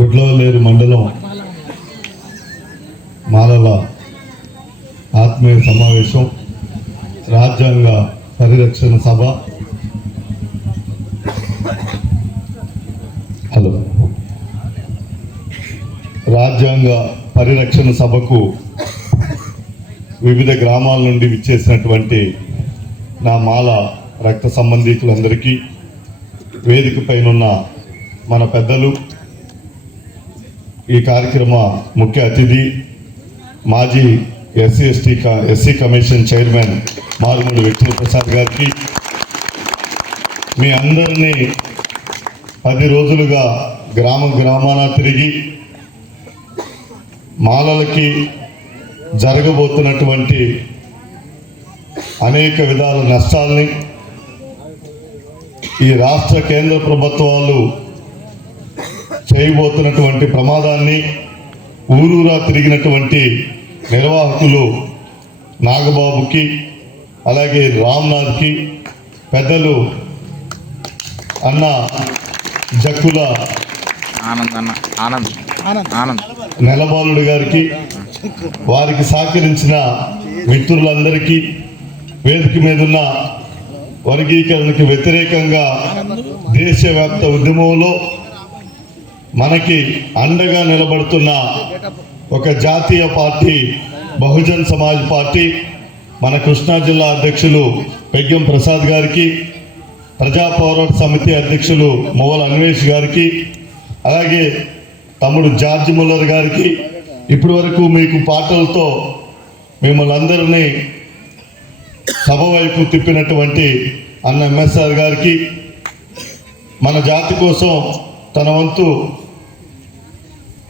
గుడ్లవల్లేరు మండలం మాలల ఆత్మీయ సమావేశం రాజ్యాంగ పరిరక్షణ సభ. హలో. రాజ్యాంగ పరిరక్షణ సభకు వివిధ గ్రామాల నుండి విచ్చేసినటువంటి నా మాల రక్త సంబంధికులందరికీ వేదిక పైనున్న మన పెద్దలు ఈ కార్యక్రమ ముఖ్య అతిథి మాజీ SC ST SC commission chairman Marumudi Vittala Prasad గారికి. మీ అందరినీ పది రోజులుగా గ్రామ గ్రామాన తిరిగి మాలలకి జరగబోతున్నటువంటి అనేక విధాల నష్టాల్ని ఈ రాష్ట్ర కేంద్ర ప్రభుత్వాలు చేయబోతున్నటువంటి ప్రమాదాన్ని ఊరూరా తిరిగినటువంటి నిర్వాహకులు నాగబాబుకి అలాగే రామ్నాథ్కి పెద్దలు అన్న జక్కుల ఆనంద్ అన్న ఆనంద్ ఆనంద్. నెలబాలుడు గారికి వారికి సహకరించిన మిత్రులందరికీ వేదిక మీద ఉన్న వర్గీకరణకు వ్యతిరేకంగా దేశవ్యాప్త ఉద్యమంలో మనకి అండగా నిలబడుతున్న ఒక జాతీయ పార్టీ బహుజన్ సమాజ్ పార్టీ మన కృష్ణా జిల్లా అధ్యక్షులు పెగ్గం ప్రసాద్ గారికి ప్రజా పోరాట సమితి అధ్యక్షులు మొవల్ అన్వేష్ గారికి అలాగే తమ్ముడు జార్జ్ ముల్లర్ గారికి ఇప్పటి వరకు మీకు పాటలతో మిమ్మల్ని అందరినీ సభ వైపు తిప్పినటువంటి అన్న ఎంఎస్ఆర్ గారికి మన జాతి కోసం తన వంతు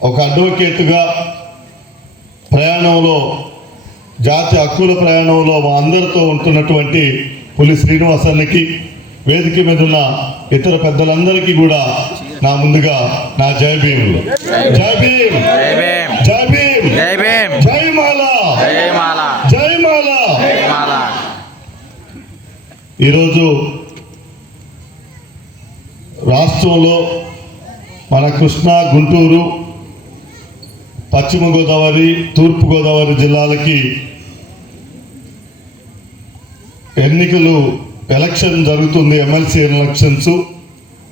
ఒక అడ్వకేట్గా ప్రయాణంలో జాతి హక్కుల ప్రయాణంలో మా అందరితో ఉంటున్నటువంటి పులి శ్రీనివాసానికి వేదిక మీద ఉన్న ఇతర పెద్దలందరికీ కూడా నా ముందుగా నా జై భీమ్. జై భీమ్. జై భీమ్. జై భీమ్. జై భీమ్. జై మాల. జై మాల. జై మాల. జై మాల. ఈరోజు రాష్ట్రంలో మన కృష్ణా గుంటూరు పశ్చిమ గోదావరి తూర్పు గోదావరి జిల్లాలకి ఎన్నికలు ఎలక్షన్ జరుగుతుంది ఎమ్మెల్సీ ఎలక్షన్స్.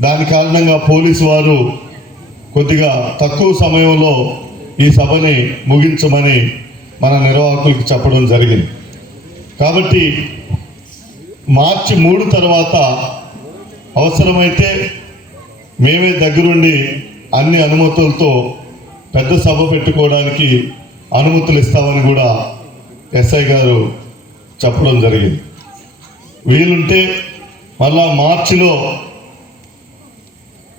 దాని కారణంగా పోలీసు వారు కొద్దిగా తక్కువ సమయంలో ఈ సభని ముగించమని మన నిర్వాహకులకు చెప్పడం జరిగింది. కాబట్టి మార్చి మూడు తర్వాత అవసరమైతే మేమే దగ్గరుండి అన్ని అనుమతులతో పెద్ద సభ పెట్టుకోవడానికి అనుమతులు ఇస్తామని కూడా ఎస్ఐ గారు చెప్పడం జరిగింది. వీలుంటే మళ్ళా మార్చిలో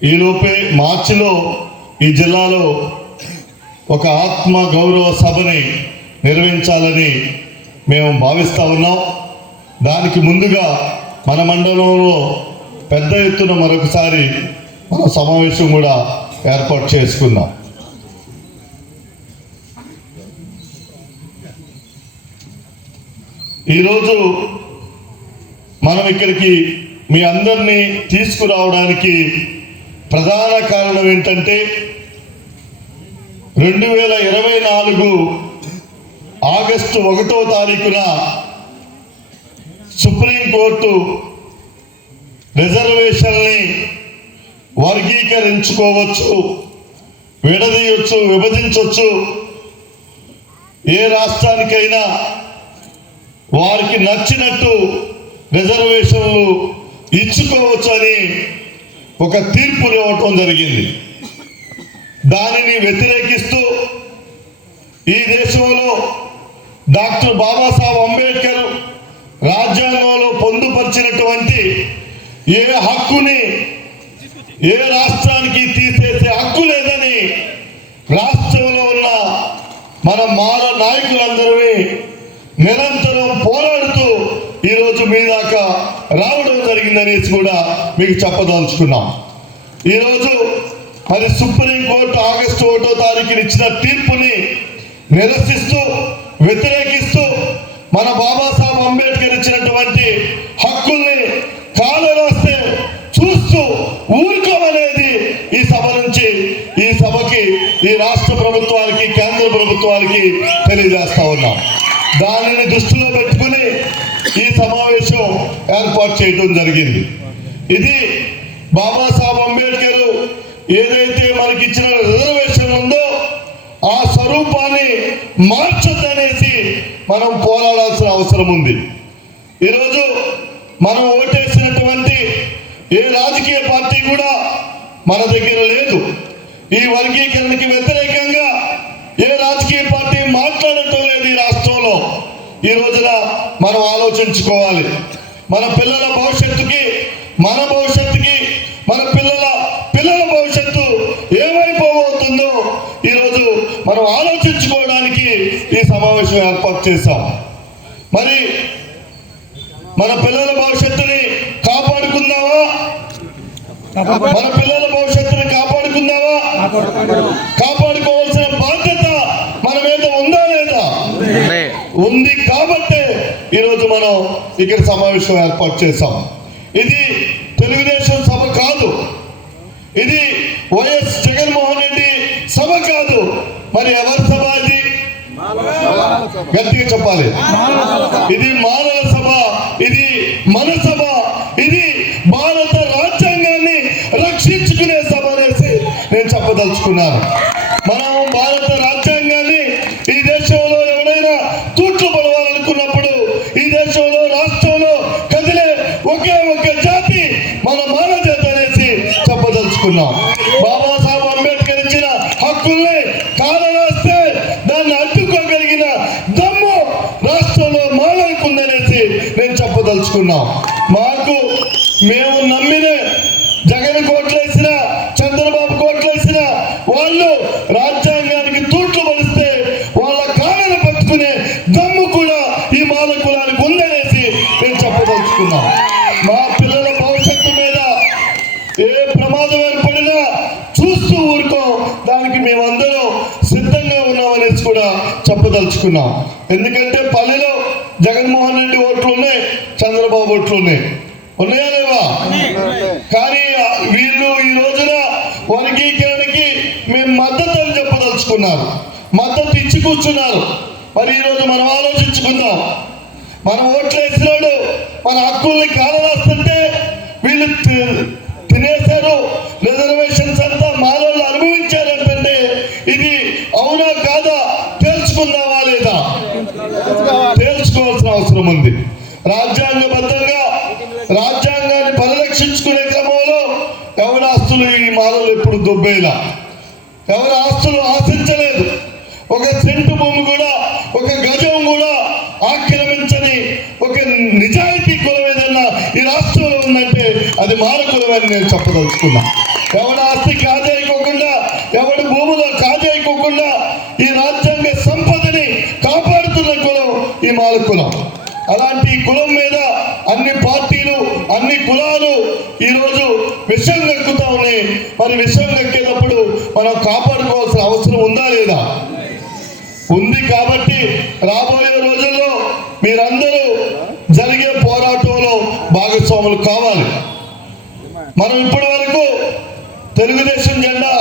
ఈలోపే మార్చిలో ఈ జిల్లాలో ఒక ఆత్మ గౌరవ సభని నిర్వహించాలని మేము భావిస్తా ఉన్నాం. దానికి ముందుగా మన మండలంలో పెద్ద ఎత్తున మరొకసారి మన సమావేశం కూడా ఏర్పాటు చేసుకుందాం. ఈరోజు మనం ఇక్కడికి మీ అందరినీ తీసుకురావడానికి ప్రధాన కారణం ఏంటంటే రెండు వేల ఇరవై నాలుగు ఆగస్టు ఒకటో తారీఖున సుప్రీంకోర్టు రిజర్వేషన్ని వర్గీకరించుకోవచ్చు విడదీయొచ్చు విభజించవచ్చు ఏ రాష్ట్రానికైనా వారికి నచ్చినట్టు రిజర్వేషన్లు ఇచ్చుకోవచ్చు అని ఒక తీర్పు ఇవ్వటం జరిగింది. దానిని వ్యతిరేకిస్తూ ఈ దేశంలో డాక్టర్ బాబాసాహెబ్ అంబేద్కర్ రాజ్యాంగంలో పొందుపరిచినటువంటి ఏ హక్కుని ఏ రాష్ట్రానికి తీసేసే హక్కు లేదని రాష్ట్రంలో ఉన్న మన మాల నాయకులందరినీ నిరంతరం పోరాడుతూ ఈరోజు మీ దాకా రావడం జరిగిందనేసి కూడా మీకు చెప్పదలుచుకున్నాం. ఈరోజు మరి సుప్రీంకోర్టు ఆగస్టు ఒకటో తారీఖున ఇచ్చిన తీర్పుని నిరసిస్తూ వ్యతిరేకిస్తూ మన బాబాసాహెబ్ అంబేద్కర్ ఇచ్చినటువంటి హక్కుల్ని కాలు రాస్తే చూస్తూ ఊరుకోమనేది ఈ సభ నుంచి ఈ సభకి ఈ రాష్ట్ర ప్రభుత్వానికి కేంద్ర ప్రభుత్వానికి తెలియజేస్తా ఉన్నాం. దానిని దృష్టిలో పెట్టుకుని ఈ సమావేశం ఏర్పాటు చేయడం జరిగింది. ఇది బాబాసాహెబ్ అంబేద్కర్ ఏదైతే మనకి ఇచ్చిన రిజర్వేషన్ ఉందో ఆ స్వరూపాన్ని మార్చొద్దనేసి మనం పోరాడాల్సిన అవసరం ఉంది. ఈరోజు మనం ఓటేసినటువంటి ఏ రాజకీయ పార్టీ కూడా మన దగ్గర లేదు. ఈ వర్గీకరణకి వ్యతిరేకంగా ఏ రాజకీయ పార్టీ మాట్లాడటం లేదు ఈ రాష్ట్రంలో ఈ రోజున మనం ఆలోచించుకోవాలి. మన పిల్లల భవిష్యత్తుకి మన భవిష్యత్తుకి మన పిల్లల పిల్లల భవిష్యత్తు ఏమైపోబోతుందో ఈరోజు మనం ఆలోచించుకోవడానికి ఈ సమావేశం ఏర్పాటు చేశాం. మరి మన పిల్లల భవిష్యత్తుని కాపాడుకుందామా? మన పిల్లల భవిష్యత్తుని కాపాడుకుందామా? కాపాడుకోవాల్సిన బాధ్యత మన మీద ఉందా లేదా ఉంది కాబట్టే ఈరోజు మనం ఇక్కడ సమావేశం ఏర్పాటు చేశాం. ఇది తెలుగుదేశం సభ కాదు. ఇది వైఎస్ జగన్మోహన్ రెడ్డి సభ కాదు. మరి ఎవరి సభ అది? గట్టిగా చెప్పాలి. ఇది మానవ సభ ఇది మన సభ ఇది భారత రాజ్యాంగాన్ని రక్షించుకునే సభ అనేసి నేను చెప్పదలుచుకున్నాను మనం భారత రాజ్యాంగాన్ని ఈ దేశంలో ఎవరైనా తూట్లు పడవాలనుకున్నప్పుడు ఈ దేశంలో రాష్ట్రంలో కదిలే ఒకే ఒక జాతి మన మానవ జాతి అనేసి చెప్పదలుచుకున్నాం బాబాసాహెబ్ అంబేద్కర్ ఇచ్చిన హక్కుల్ని కాలరాస్తే దాన్ని అడ్డుకోగలిగిన దమ్ము రాష్ట్రంలో మానవుకుందనేసి మేము చెప్పదలుచుకున్నాం మాకు మేము నమ్మిన జగన్ కోట్లేసిన చంద్రబాబు కోట్లేసిన వాళ్ళు రాజ్యాంగానికి తూట్లు పడిస్తే వాళ్ళ కాళ్ళను పట్టుకునే దమ్ము కూడా ఈ మాల కులానికి ఉందనేసి నేను చెప్పదలుచుకున్నాం మా పిల్లల భవిష్యత్తు మీద ఏ ప్రమాదం ఏర్పడినా చూస్తూ ఊరుకో దానికి మేమందరం సిద్ధంగా ఉన్నామనేసి కూడా చెప్పదలుచుకున్నాం ఎందుకంటే పల్లెలో జగన్మోహన్ రెడ్డి ఓట్లు ఉన్నాయి చంద్రబాబు ఓట్లు ఉన్నాయి. ఉన్నాయా లేవా? కానీ వీళ్ళు ఈ రోజున వర్గీకరణకి మేము మద్దతు అని చెప్పదలుచుకున్నారు. మద్దతు ఇచ్చి కూర్చున్నారు. మరి ఈరోజు మనం ఆలోచించుకుందాం. మనం ఓట్లేసినాడు మన హక్కుల్ని కాలరాస్తుంటే వీళ్ళు తేల్చుకోవాల్సిన ఉంది. రాజ్యాంగబద్ధంగా రాజ్యాంగాన్ని పరిరక్షించుకునే క్రమంలో ఎవరి ఆస్తులు ఈ మాలలు ఎప్పుడు దుబ్బేలా? ఎవరి ఆస్తులు ఆశించలేదు? ఒక సెంటు భూమి కూడా ఒక గజం కూడా ఆక్రమించని ఒక నిజాయితీ కులం ఏదన్నా ఈ రాష్ట్రంలో ఉందంటే అది మాల కులం అని నేను చెప్పదలుచుకున్నా. ఎవరి ఆస్తి కాజేయకోకుండా ఎవరి భూములో కాజేయకోకుండా ఈ రాజ్యాంగ సంపదని కాపాడుతున్న కులం ఈ మాల కులం. అలాంటి కులం మీద అన్ని పార్టీలు అన్ని కులాలు ఈరోజు విషయం నెక్కుతా ఉన్నాయి. మరి విషయం నెక్కేటప్పుడు మనం కాపాడుకోవాల్సిన అవసరం ఉందా లేదా? ఉంది కాబట్టి రాబోయే రోజుల్లో మీరందరూ జరిగే పోరాటంలో భాగస్వాములు కావాలి. మనం ఇప్పటి వరకు తెలుగుదేశం జెండా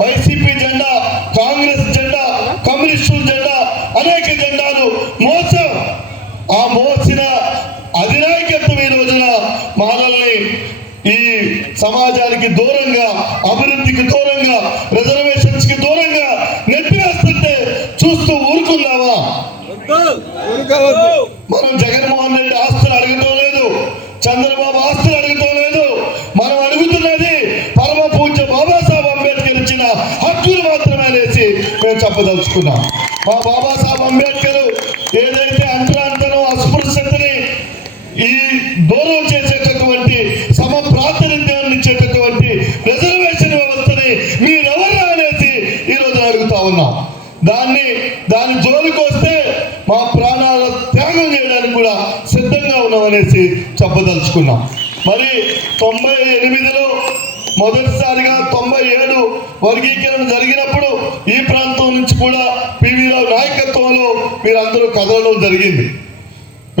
వైసీపీ జెండా కాంగ్రెస్ జెండా కమ్యూనిస్టుల జెండా అనేక జెండాలు మోసం ఆ మోసిన అధినాయకత్వం ఈ రోజున మనల్ని ఈ సమాజానికి దూరంగా అభివృద్ధికి దూరంగా రిజర్వేషన్స్కి దూరంగా నెట్టివేస్తుంటే చూస్తూ ఊరుకుందామా మనం జగన్మోహన్ రెడ్డి ఆస్తులు అడగటం లేదు చంద్రబాబు ఆస్తులు అడగటం లేదు మనం అడుగుతున్నది పరమ పూజ్య బాబాసాహెబ్ అంబేద్కర్ ఇచ్చిన హక్కులు మాత్రమే అనేసి మేము తీసుకున్నాం మా బాబాసాహెబ్ అంబేద్కర్ ఏదైతే అంతరాంతరం అస్పృశ్యతని ఈ దూరం చేసేటటువంటి సమ ప్రాతినిధ్యాన్ని ఇచ్చేటటువంటి రిజర్వేషన్ వ్యవస్థని మీరెవరు అనేది ఈ రోజు అడుగుతా ఉన్నాం. దాన్ని దాని జోలికి వస్తే మా ప్రాణాల త్యాగం చేయడానికి కూడా సిద్ధంగా ఉన్నామనేసి చెప్పదలుచుకున్నాం. మరి తొంభై ఎనిమిదిలో మొదటిసారిగా తొంభై ఏడు వర్గీకరణ జరిగినప్పుడు ఈ ప్రాంతం నుంచి కూడా పివి రావు నాయకత్వంలో మీరందరూ కదలడం జరిగింది.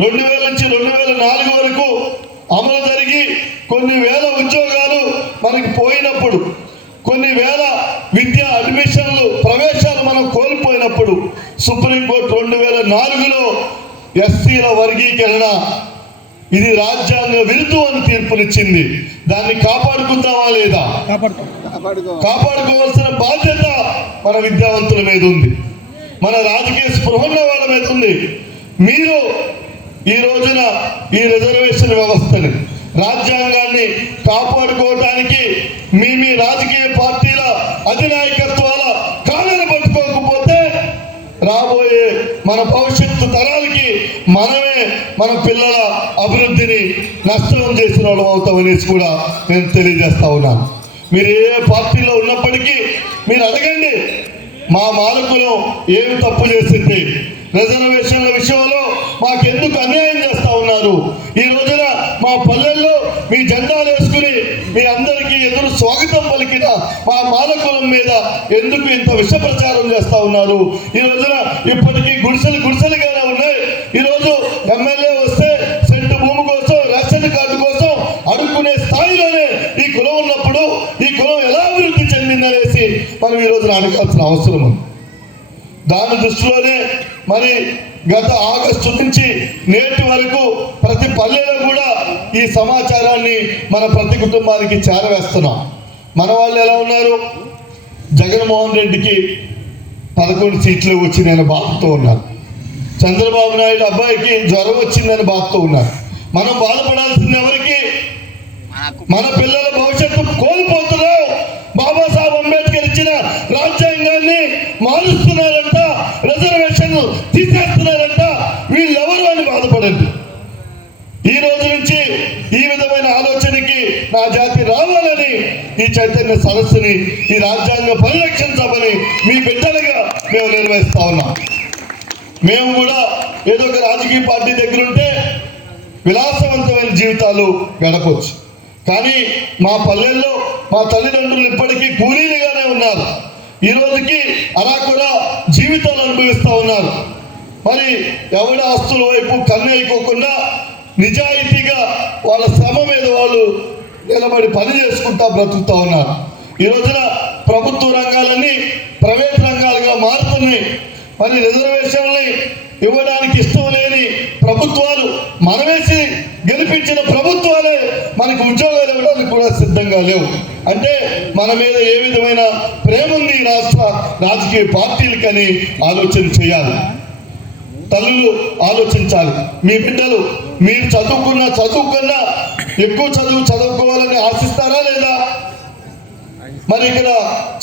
రెండు వేల నుంచి రెండు వేల నాలుగు వరకు అమలు జరిగి కొన్ని వేల ఉద్యోగాలు మనకి పోయినప్పుడు కొన్ని వేల విద్యా అడ్మిషన్లు ప్రవేశాలు మనం కోల్పోయినప్పుడు సుప్రీంకోర్టు రెండు వేల నాలుగులో ఎస్సీల వర్గీకరణ. ఇది రాజ్యాంగ విరుద్ధం అని తీర్పునిచ్చింది. దాన్ని కాపాడుకుందామా లేదా? కాపాడుకోవాల్సిన బాధ్యత మన విద్యావంతుల మీద ఉంది. మన రాజకీయ స్పృహన్న వాళ్ళ మీద ఉంది. మీరు ఈ రోజున ఈ రిజర్వేషన్ వ్యవస్థని రాజ్యాంగాన్ని కాపాడుకోవటానికి మీ మీ రాజకీయ పార్టీల అధినాయకత్వాల కాళ్ళని పట్టుకోకపోతే రాబోయే మన భవిష్యత్తు తరాలకి మనమే మన పిల్లల అభివృద్ధిని నష్టం చేసిన వాళ్ళం అవుతామనేసి కూడా నేను తెలియజేస్తా ఉన్నాను. మీరు ఏ పార్టీలో ఉన్నప్పటికీ మీరు అడగండి మా మాలకులు ఏమి తప్పు చేసింది? రిజర్వేషన్ల విషయంలో మాకెందుకు అన్యాయం చేస్తా ఉన్నారు? ఈ రోజున మా పల్లెల్లో మీ జెండాలు వేసుకుని మీ అందరికీ ఎదురు స్వాగతం పలికిన మా మాలకులం మీద ఎందుకు ఇంత విష ప్రచారం చేస్తా ఉన్నారు? ఈ రోజున ఇప్పటికీ గుడిసెలు గుడిసెలుగానే ఉన్నాయి. ఈ రోజు ఎమ్మెల్యే వస్తే సెంటు భూమి కోసం రేషన్ కార్డు కోసం అడుక్కునే స్థాయిలోనే ఈ కులం ఉన్నప్పుడు ఈ కులం ఎలా అభివృద్ధి చెందిందనేసి మనం ఈ రోజున అడగాల్సిన అవసరం దాని దృష్టిలోనే మరి గత ఆగస్టు నుంచి నేటి వరకు ప్రతి పల్లెలో కూడా ఈ సమాచారాన్ని మన ప్రతి కుటుంబానికి చేరవేస్తున్నాం. మన వాళ్ళు ఎలా ఉన్నారు? జగన్మోహన్ రెడ్డికి పదకొండు సీట్లు వచ్చి నేను బాధతో ఉన్నాను చంద్రబాబు నాయుడు అబ్బాయికి జ్వరం వచ్చిందని బాధతో ఉన్నారు. మనం బాధపడాల్సింది ఎవరికి? మన పిల్లల భవిష్యత్తు కోల్పోతున్నారు బాబాసాహెబ్ అంబేద్కర్ ఇచ్చిన రాజ్యాంగాన్ని మారుస్తున్నారంట రిజర్వేషన్ తీసేస్తున్నారంట వీళ్ళెవరు అని బాధపడండి ఈ రోజు నుంచి ఈ విధమైన ఆలోచనకి నా జాతి రావాలని ఈ చైతన్య సరస్సుని ఈ రాజ్యాంగ పరిరక్షించమని మీ బిడ్డలుగా మేము నిర్వహిస్తా ఉన్నాం. మేము కూడా ఏదో ఒక రాజకీయ పార్టీ దగ్గర ఉంటే విలాసవంతమైన జీవితాలు గడపవచ్చు కానీ మా పల్లెల్లో మా తల్లిదండ్రులు ఇప్పటికీ కూలీలుగానే ఉన్నారు. ఈ రోజుకి అలా కూడా జీవితాలు అనుభవిస్తూ ఉన్నారు. మరి ఎవరి ఆస్తుల వైపు కన్ను అయిపోకుండా నిజాయితీగా వాళ్ళ శ్రమ మీద వాళ్ళు నిలబడి పని చేసుకుంటా బ్రతుకుతా ఉన్నారు ఈ రోజున ప్రభుత్వ రంగాలన్నీ ప్రైవేట్ రంగాలుగా మారుతున్నాయి. మరి రిజర్వేషన్లని ఇవ్వడానికి ఇష్టం లేని ప్రభుత్వాలు మనమేసి గెలిపించిన ప్రభుత్వాలే మనకు ఉద్యోగాలు ఇవ్వడానికి కూడా సిద్ధంగా లేవు. అంటే మన మీద ఏ విధమైన ప్రేమ ఉంది రాష్ట్ర రాజకీయ పార్టీలకని ఆలోచన చేయాలి. తల్లులు ఆలోచించాలి. మీ బిడ్డలు మీరు చదువుకున్న చదువుకున్నా ఎక్కువ చదువు చదువుకోవాలని ఆశిస్తారా లేదా? మరి ఇక్కడ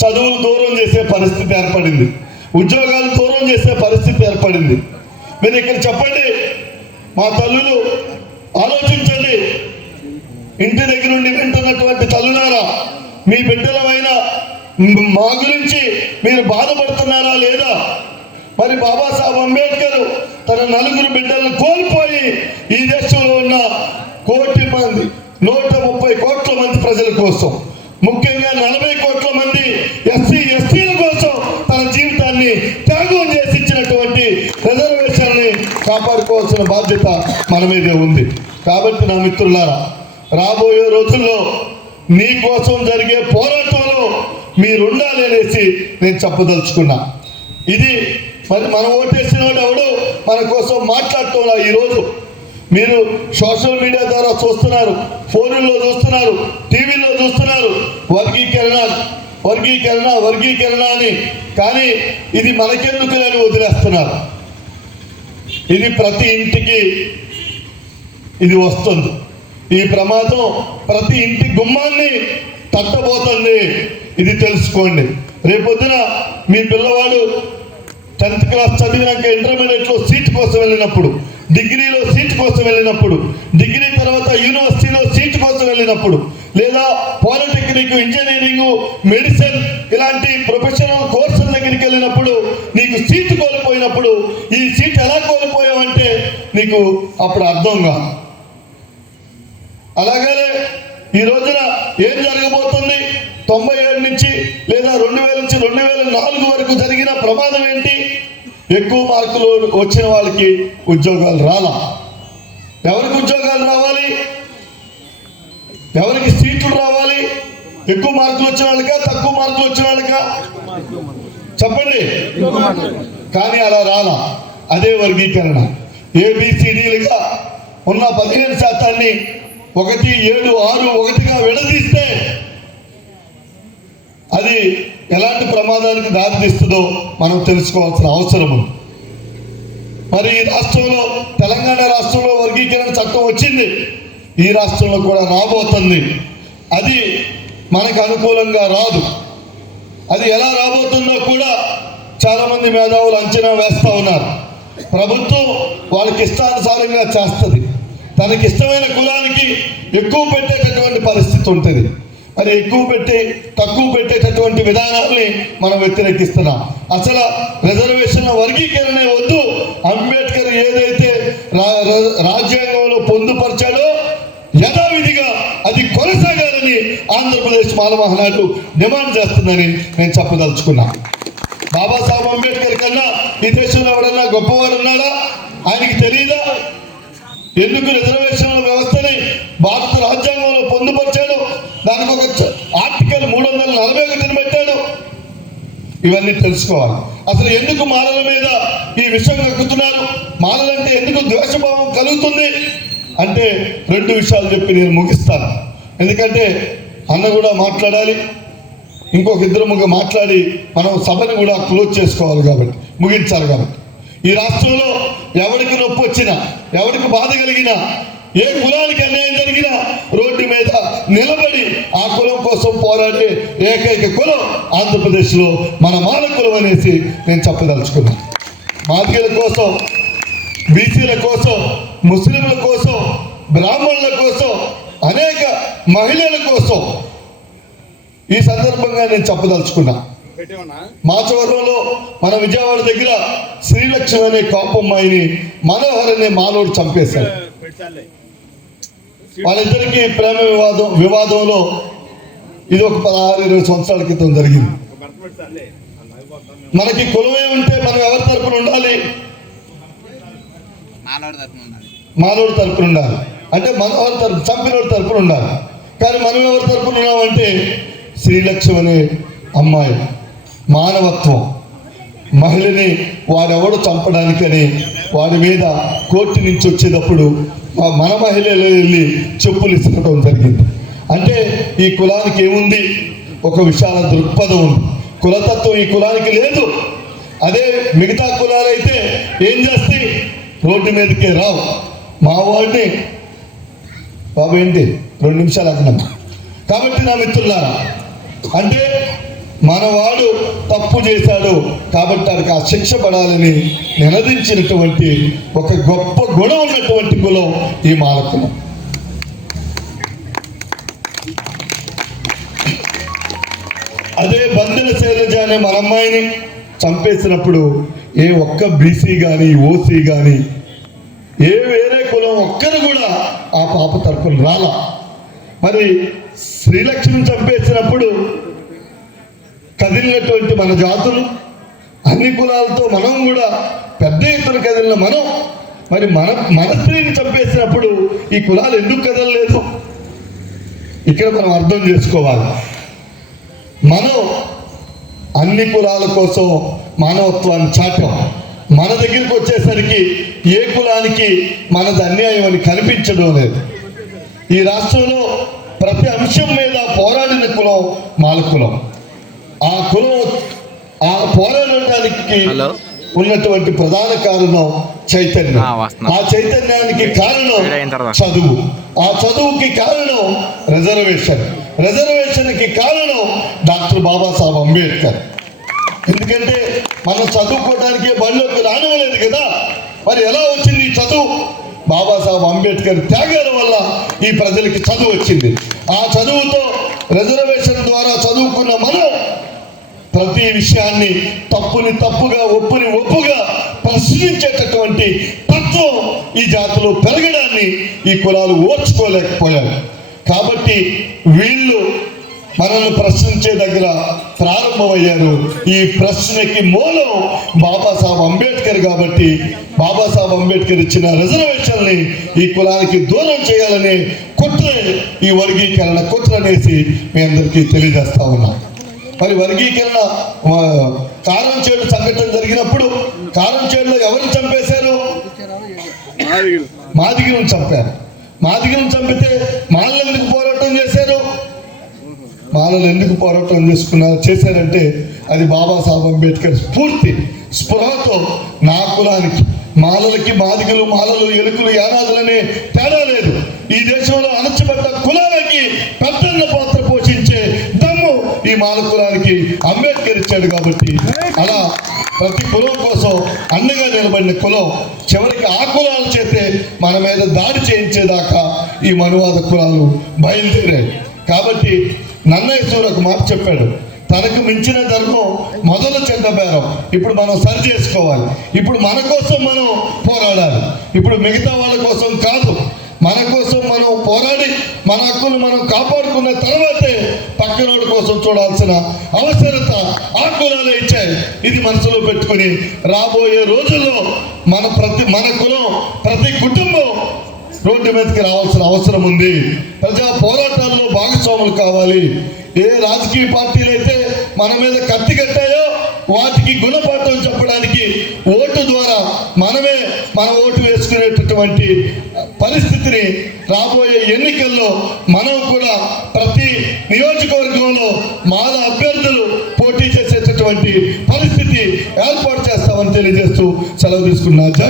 చదువులు దూరం చేసే పరిస్థితి ఏర్పడింది. ఉద్యోగాలు దూరం చేసే పరిస్థితి ఏర్పడింది. మీరు ఇక్కడ చెప్పండి. మా తల్లులు ఆలోచించండి. ఇంటి దగ్గర నుండి వింటున్నటువంటి తల్లులారా మీ బిడ్డలమైన మా గురించి మీరు బాధపడుతున్నారా లేదా? మరి బాబాసాహెబ్ అంబేద్కర్ తన నలుగురు బిడ్డలను కోల్పోయి ఈ దేశంలో ఉన్న కోటి మంది నూట ముప్పై కోట్ల మంది ప్రజల కోసం ముఖ్యంగా నలభై కోట్ల మంది ఎస్సీ ఎస్టీల కోసం తన జీవితాన్ని త్యాగం చేసి ఇచ్చినటువంటి రిజర్వేషన్ని కాపాడుకోవాల్సిన బాధ్యత మన మీదే ఉంది. కాబట్టి నా మిత్రులారా రాబోయే రోజుల్లో మీ కోసం జరిగే పోరాటంలో మీరుండాలి అనేసి నేను చెప్పదలుచుకున్నా. ఇది మరి మనం ఓటేసిన వాడు ఎవడు? మన కోసం మాట్లాడటంలా ఈరోజు? మీరు సోషల్ మీడియా ద్వారా చూస్తున్నారు ఫోన్లో చూస్తున్నారు టీవీలో చూస్తున్నారు వర్గీకరణ వర్గీకరణ వర్గీకరణ అని. కానీ ఇది మనకెందుకులని వదిలేస్తున్నారు? ఇది ప్రతి ఇంటికి ఇది వస్తుంది. ఈ ప్రమాదం ప్రతి ఇంటి గుమ్మాన్ని తట్టబోతుంది. ఇది తెలుసుకోండి. రేపొద్దున మీ పిల్లవాడు టెన్త్ క్లాస్ చదివినాక ఇంటర్మీడియట్లో సీట్ కోసం వెళ్ళినప్పుడు డిగ్రీలో సీట్ కోసం వెళ్ళినప్పుడు డిగ్రీ తర్వాత యూనివర్సిటీలో సీట్ కోసం వెళ్ళినప్పుడు లేదా పాలిటెక్నిక్ ఇంజనీరింగ్ మెడిసిన్ ఇలాంటి ప్రొఫెషనల్ కోర్సుల దగ్గరికి వెళ్ళినప్పుడు నీకు సీట్ కోల్పోయినప్పుడు ఈ సీట్ ఎలా కోల్పోయావంటే నీకు అప్పుడు అర్థం కాదు. అలాగనే ఈ రోజున ఏం జరగబోతుంది? తొంభై ఏడు నుంచి లేదా రెండు వేల నుంచి రెండు వేల నాలుగు వరకు జరిగిన ప్రమాదం ఏంటి? ఎక్కువ మార్కులు వచ్చిన వాళ్ళకి ఉద్యోగాలు రాలా? ఎవరికి ఉద్యోగాలు రావాలి? ఎవరికి సీట్లు రావాలి? ఎక్కువ మార్కులు వచ్చిన వాళ్ళకా తక్కువ మార్కులు వచ్చిన వాళ్ళకా? చెప్పండి. కానీ అలా రాలా. అదే వర్గీకరణ. ఏబిసిడీలుగా ఉన్న పదిహేను శాతాన్ని ఒకటి ఏడు ఆరు ఒకటిగా విడదీస్తే అది ఎలాంటి ప్రమాదానికి దారితీస్తుందో మనం తెలుసుకోవాల్సిన అవసరం ఉంది. మరి ఈ రాష్ట్రంలో తెలంగాణ రాష్ట్రంలో వర్గీకరణ చట్టం వచ్చింది. ఈ రాష్ట్రంలో కూడా రాబోతుంది. అది మనకు అనుకూలంగా రాదు. అది ఎలా రాబోతుందో కూడా చాలామంది మేధావులు అంచనా వేస్తూ ఉన్నారు. ప్రభుత్వం వాళ్ళకి ఇష్టానుసారంగా చేస్తుంది. తనకి ఇష్టమైన కులానికి ఎక్కువ పెట్టేటటువంటి పరిస్థితి ఉంటుంది. మరి ఎక్కువ పెట్టి తక్కువ పెట్టేటటువంటి విధానాల్ని మనం వ్యతిరేకిస్తున్నాం. అసలు రిజర్వేషన్ వర్గీకరణ వద్దు. అంబేద్కర్ ఏదైతే రా- రాజ్యాంగంలో పొందుపరిచాడో యథావిధిగా అది కొనసాగాలని ఆంధ్రప్రదేశ్ మాలమహనాడు డిమాండ్ చేస్తుందని నేను చెప్పదలుచుకున్నా. బాబాసాహెబ్ అంబేద్కర్ కన్నా ఈ దేశంలో ఎవడన్నా గొప్పవాడు ఉన్నాడా? ఆయనకి తెలియదా ఎందుకు రిజర్వేషన్ల వ్యవస్థని భారత రాజ్యాంగంలో పొందుపరిచారు దానికి ఒక ఆర్టికల్ మూడు వందల నలభై ఒకటిని పెట్టాడు? ఇవన్నీ తెలుసుకోవాలి. అసలు ఎందుకు మాలల మీద ఈ విషయం ఎక్కుతున్నారు మాలలంటే ఎందుకు ద్వేషభావం కలుగుతుంది? అంటే రెండు విషయాలు చెప్పి నేను ముగిస్తాను. ఎందుకంటే అన్న కూడా మాట్లాడాలి ఇంకొక ఇద్దరు ముగ్గురు మాట్లాడి మనం సభను కూడా క్లోజ్ చేసుకోవాలి కాబట్టి ముగించాలి కాబట్టి. ఈ రాష్ట్రంలో ఎవరికి నొప్పి వచ్చినా ఎవరికి బాధ కలిగినా ఏ కులానికి అన్యాయం జరిగినా రోజు నిలబడి ఆ కులం కోసం పోరాడే ఏకైక కులం ఆంధ్రప్రదేశ్లో మన మాల కులం అనేసి నేను చెప్పదలుచుకున్నాను. మాదిగల కోసం బీసీల కోసం ముస్లింల కోసం బ్రాహ్మణుల కోసం అనేక మహిళల కోసం ఈ సందర్భంగా నేను చెప్పదలుచుకున్నా. మాచవరంలో మన విజయవాడ దగ్గర శ్రీలక్ష్మి అనే కోపమ్మాయిని మనోహర్ అనే మానవుడు చంపేశాడు. వాళ్ళిద్దరికి ప్రేమ వివాదం వివాదంలో ఇది ఒక పదహారు ఇరవై సంవత్సరాల క్రితం జరిగింది. మనకి కులమే ఉంటే మనం ఎవరి తరపున ఉండాలి? మానవుడి తరపున ఉండాలి. అంటే మనోహర్ తరపు చంపినోడి తరపున ఉండాలి. కానీ మనం ఎవరి తరపున ఉన్నామంటే శ్రీలక్ష్మి అనే అమ్మాయి మానవత్వం. మహిళని వాడెవడు చంపడానికని వాడి మీద కోర్టు నుంచి వచ్చేటప్పుడు మన మహిళలు వెళ్ళి చెప్పులు ఇసుకోవడం జరిగింది. అంటే ఈ కులానికి ఏముంది? ఒక విశాల దృక్పథం ఉంది. కులతత్వం ఈ కులానికి లేదు. అదే మిగతా కులాలైతే ఏం చేస్తే రోడ్డు మీదకే రావు. మా వాడిని బాబు ఏంటి? రెండు నిమిషాలు అక్కడ కాబట్టి నా మిత్రులారా అంటే మనవాడు తప్పు చేశాడు కాబట్టి వాడికి ఆ శిక్ష పడాలని నినదించినటువంటి ఒక గొప్ప గుణం ఉన్నటువంటి కులం ఈ మాలకులం. అదే బంధన శైలజ అనే మన అమ్మాయిని చంపేసినప్పుడు ఏ ఒక్క బీసీ కానీ ఓసీ కానీ ఏ వేరే కులం ఒక్కరు కూడా ఆ పాప తరపున రాల. మరి శ్రీలక్ష్మిని చంపేసినప్పుడు కదిలినటువంటి మన జాతులు అన్ని కులాలతో మనం కూడా పెద్ద ఎత్తున కదిలిన మనం మరి మన మన స్త్రీని చంపేసినప్పుడు ఈ కులాలు ఎందుకు కదలలేదు? ఇక్కడ మనం అర్థం చేసుకోవాలి. మనం అన్ని కులాల కోసం మానవత్వాన్ని చాటాం. మన దగ్గరికి వచ్చేసరికి ఏ కులానికి మనది అన్యాయం అని కనిపించడం లేదు. ఈ రాష్ట్రంలో ప్రతి అంశం మీద పోరాడిన కులం మాల కులం. ఆ కులం ఆ పోరాడటానికి. ఉన్నటువంటి ప్రధాన కారణం చైతన్యం. ఆ, చైతన్యానికి కారణం. చదువు. ఆ చదువుకి కారణం రిజర్వేషన్ రిజర్వేషన్కి కారణం డాక్టర్ బాబాసాహెబ్ అంబేద్కర్. ఎందుకంటే మనం చదువుకోవడానికి బళ్ళోకి రానివ్వలేదు కదా. మరి ఎలా వచ్చింది ఈ చదువు? బాబాసాహెబ్ అంబేద్కర్ త్యాగాల వల్ల ఈ ప్రజలకి చదువు వచ్చింది. ఆ చదువుతో రిజర్వేషన్ ద్వారా చదువుకున్న మనం ప్రతి విషయాన్ని తప్పుని తప్పుగా ఒప్పుని ఒప్పుగా ప్రశ్నించేటటువంటి తత్వం ఈ జాతిలో పెరగడాన్ని ఈ కులాలు ఓర్చుకోలేకపోయారు కాబట్టి వీళ్ళు మనల్ని ప్రశ్నించే దగ్గర ప్రారంభమయ్యారు. ఈ ప్రశ్నకి మూలం బాబాసాహెబ్ అంబేద్కర్ కాబట్టి బాబాసాహెబ్ అంబేద్కర్ ఇచ్చిన రిజర్వేషన్ని ఈ కులానికి దూరం చేయాలనే కుట్ర ఈ వర్గీకరణ కుట్ర అనేసి మీ అందరికీ తెలియజేస్తా ఉన్నాం. మరి వర్గీకరణ కారం చేడు సంఘటన జరిగినప్పుడు కారం చేడులో ఎవరిని చంపేశారు? మాదిగలను చంపారు. మాదిగలను చంపితే మాలలు ఎందుకు పోరాటం చేశారు? మాలలు ఎందుకు పోరాటం చేసుకున్నారు చేశారంటే అది బాబాసాహెబ్ అంబేద్కర్ స్ఫూర్తి స్పృహతో నా కులానికి మాలలకి మాదిగలు మాలలు ఎలుకలు యానాదులనే తేడా లేదు. ఈ దేశంలో అణచబడ్డ కులాలకి పెద్దన్న పాత్ర పోషించే దమ్ము ఈ మాల అంబేద్కర్ ఇచ్చాడు కాబట్టి అలా ప్రతి కులం కోసం అండగా నిలబడిన కులం చివరికి ఆ కులాల చేతే మన మీద దాడి చేయించేదాకా ఈ మనువాద కులాలు బయలుదేరాయి. కాబట్టి నన్నయ్య ఒక మాట చెప్పాడు తనకు మించిన ధర్మం మొదలు చెందబేరం ఇప్పుడు మనం సరి చేసుకోవాలి. ఇప్పుడు మన కోసం మనం పోరాడాలి. ఇప్పుడు మిగతా వాళ్ళ కోసం కాదు. మన కోసం మనం పోరాడి మన హక్కును మనం కాపాడుకున్న తర్వాతే పక్కనోడి కోసం చూడాల్సిన అవసరత ఆ ఇచ్చాయి. ఇది మనసులో పెట్టుకుని రాబోయే రోజుల్లో మన ప్రతి మన కులం ప్రతి కుటుంబం రోడ్డు మీదకి రావాల్సిన అవసరం ఉంది. ప్రజా పోరాటాల్లో భాగస్వాములు కావాలి. ఏ రాజకీయ పార్టీలు అయితే మన మీద కత్తి కట్టాయో వాటికి గుణపాఠం చెప్పడానికి ఓటు ద్వారా మనమే మన ఓటు వేసుకునేటటువంటి పరిస్థితిని రాబోయే ఎన్నికల్లో మనం కూడా ప్రతి నియోజకవర్గంలో మాల అభ్యర్థులు పోటీ చేసేటటువంటి పరిస్థితి ఏర్పాటు చేస్తామని తెలియజేస్తూ సెలవు తీసుకున్నా. జై